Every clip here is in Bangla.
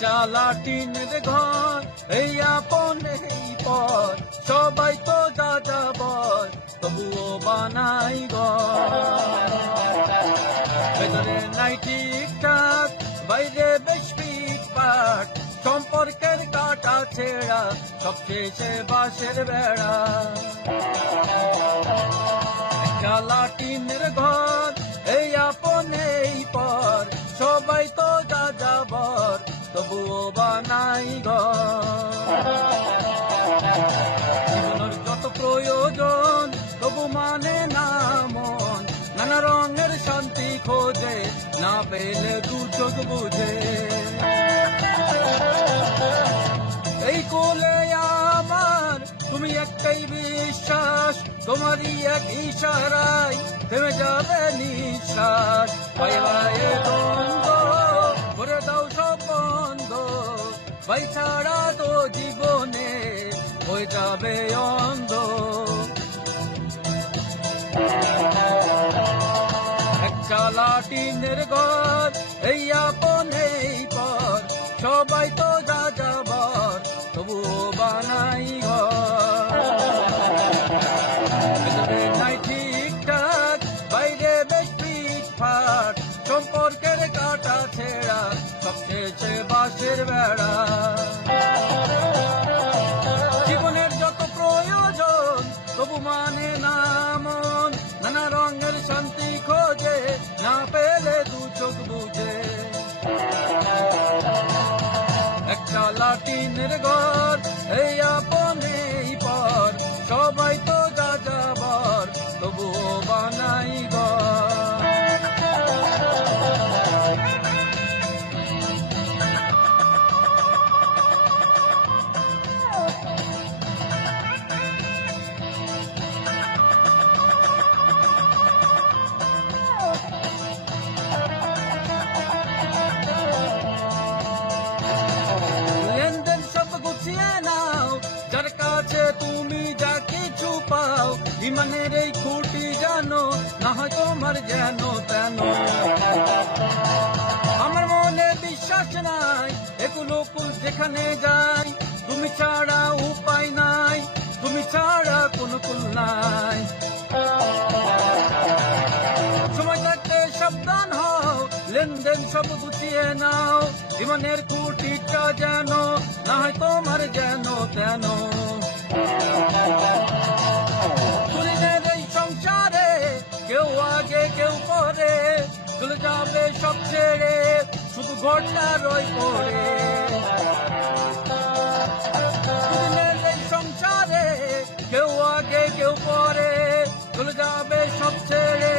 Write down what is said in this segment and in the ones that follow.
চালা টিনের ঘর এই আপন এই পর সবাই তো যা যাবর তবুও বানাই ঘর ভেতরে নাই ঠিকঠাক বাইরে বেশ পিটপাট সম্পর্কের কাটা ছেঁড়া সব শেষে বাঁশের বেড়া চালা টিনের ঘর এই আপন এই পর সবাই তো যা যাবর তবুও বানাই ঘর যত প্রয়োজন তবু মানে না মন নানা রঙের শান্তি খোঁজে না পেলে দু চোখ বুঝে এই কোলে আমার তুমি একটাই বিশ্বাস তোমারই এক ইশারায় থেমে যাবে নিঃশ্বাস পায়ে পায়ে দ্বন্দ্ব করে দাও সব বন্ধ ভাই ছাড়া তো জীবনে হয়ে যাবে অন্ধ এক চালা টিনের ঘর এই আপন এই পর সবাই তো যা যাবার তবুও বানাই ঘর নাই ঠিকঠাক বাইরে বেশ পিটপাট সম্পর্কের কাটা ছেঁড়া সব শেষে বাঁশের বেড়া জীবনের যত প্রয়োজন তবু মানে না মন নানা রঙের শান্তি খোঁজে না পেলে দু চোখ বুঝে এক চালা টিনের ঘর এই আপন এই পর সবাই তো যা যাবার তবুও বানাই ঘর যার কাছে তুমি যা কিছু পাও বিমানের এই খুঁটি জানো না হয় তোমার যেন তেন আমার মনে বিশ্বাস নাই এগুলো কুল যেখানে যাই তুমি ছাড়া উপায় নাই তুমি ছাড়া কোনো কুল নাই সময় থাকতে সাবধান হও লেনদেন সব গুছিয়ে নাও জীবনের কুটিটা যেন না হয় তোমার যেন তেন এই সংসারে কেউ আগে কেউ পরে চলে যাবে সব ছেড়ে শুধু ঘরটা রই পড়ে এই সংসারে কেউ আগে কেউ পরে চলে যাবে সব ছেড়ে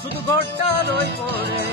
শুধু ঘরটা রই পড়ে